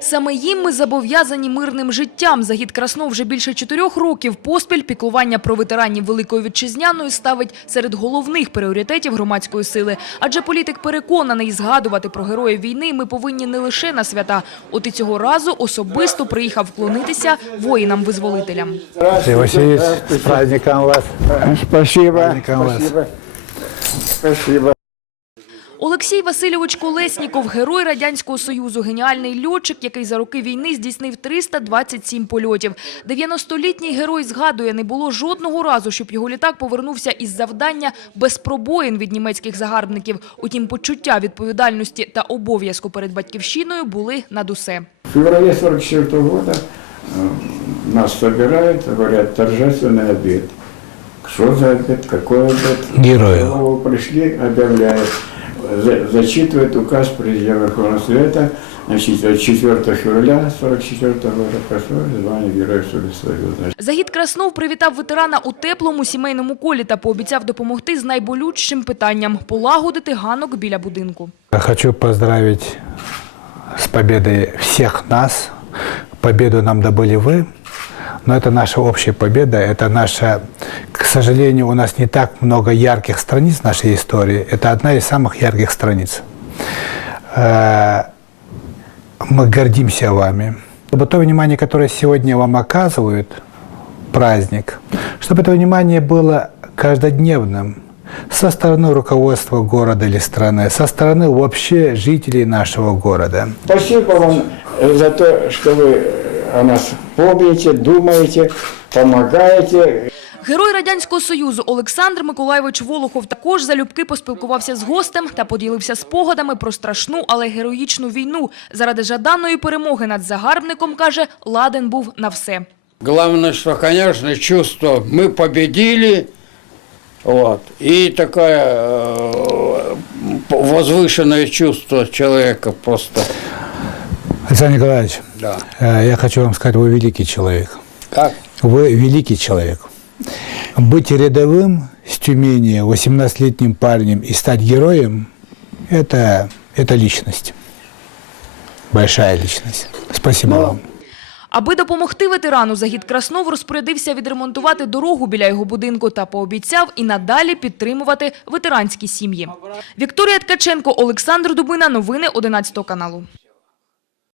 Саме їм ми зобов'язані мирним життям. Загід Краснов вже більше 4 років поспіль піклування про ветеранів Великої Вітчизняної ставить серед головних пріоритетів громадської сили. Адже політик переконаний, згадувати про героїв війни ми повинні не лише на свята. От і цього разу особисто приїхав вклонитися воїнам-визволителям. Здравствуйте, Василий, с праздником вас. Спасибо. Спасибо. Олексій Васильович Колесніков – герой Радянського Союзу, геніальний льотчик, який за роки війни здійснив 327 польотів. 90-літній герой згадує, не було жодного разу, щоб його літак повернувся із завдання без пробоїн від німецьких загарбників. Утім, почуття відповідальності та обов'язку перед батьківщиною були над усе. В феврале 44 года нас собирают, говорят, торжественный обед. Что за обед? Какой обед? Герои. Пришли, объявляют. Зачитывает указ президента Верховного Совета, значит, 4 февраля 44 года прошло звание Героя Союза. Загід Краснов привітав ветерана у теплому сімейному колі та пообіцяв допомогти з найболючішим питанням – полагодити ганок біля будинку. Хочу поздравить с победой всех нас. Победу нам добыли вы. Но это наша общая победа, это наша, к сожалению, у нас не так много ярких страниц нашей истории. Это одна из самых ярких страниц. Мы гордимся вами. Чтобы то внимание, которое сегодня вам оказывают, праздник, чтобы это внимание было каждодневным, со стороны руководства города или страны, со стороны вообще жителей нашего города. Спасибо вам за то, что вы о нас помните, думаете, помогаете. Герой Радянського Союзу Олександр Миколайович Волохов також залюбки поспілкувався з гостем та поділився спогадами про страшну, але героїчну війну. Заради жаданої перемоги над загарбником, каже, ладен був на все. Главное, что, конечно, чувство «мы победили», вот, и такое возвышенное чувство человека просто. Александр Николаевич, Да. я хочу вам сказать, вы великий человек. Как? Вы великий человек. Быть рядовым с Тюмени, 18-летним парнем и стать героем – это личность. Большая личность. Спасибо вам. Аби допомогти ветерану, Загід Краснов розпорядився відремонтувати дорогу біля його будинку та пообіцяв і надалі підтримувати ветеранські сім'ї. Вікторія Ткаченко, Олександр Дубина. Новини 11 каналу.